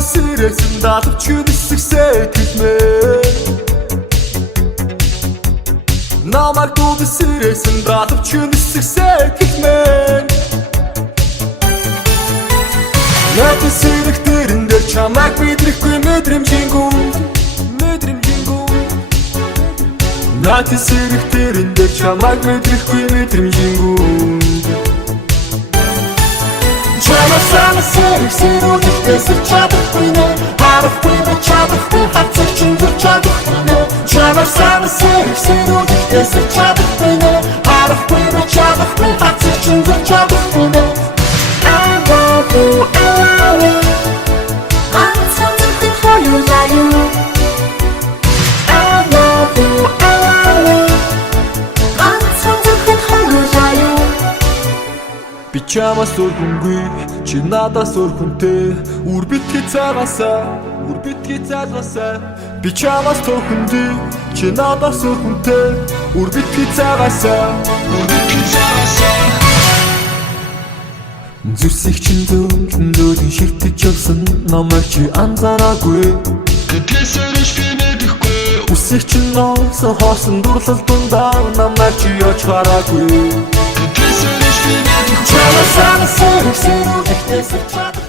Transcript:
сэрээсэн даалгавч нисгсээ тэлмээ намайг дууд сэрээсэн даалгавч нисгсээ тэлмээ Надад сэрэх дэрэн дээр чамайг мэдрэхгүй мэдрэмжингүү Надад сэрэх дэрэн дээр чамайг мэдрэхгүй мэдрэмжингүү Чамайг санаа сэрэх сэрүүлэхтэй сэр чадахгүй нэ Харахгүй ба чадахгүй хацар чингэр чадахгүй нэ Чамайг санаа сэрэх сэрүүлэхтэй сэр чадахгүй нэ Харахгүй ба чадахгүй хацар чингэр чадахгүй нэ I love you, I love you 항상 늘 허유자유 I love you, I love you 항상 늘 허유자유 Би чамаас өргөнгүй чи надаас өргөнтэй үр битгий цагаасаа Би чамаас төхөндөй чи надаас өргөнтэй үр битгий цагаасаа Зүсэх чин дөөлөн ширтэж явсан намайг чи анзаараагүй Тэсэрэж би мэдэхгүй Үсэх чин ноосон хоосон дурлал дундаа намайг чи яж хараагүй Тэсэрэж би мэдэхгүй Чамайг санаа сэрэх сэрүүлэхтэй сэр чадахгүй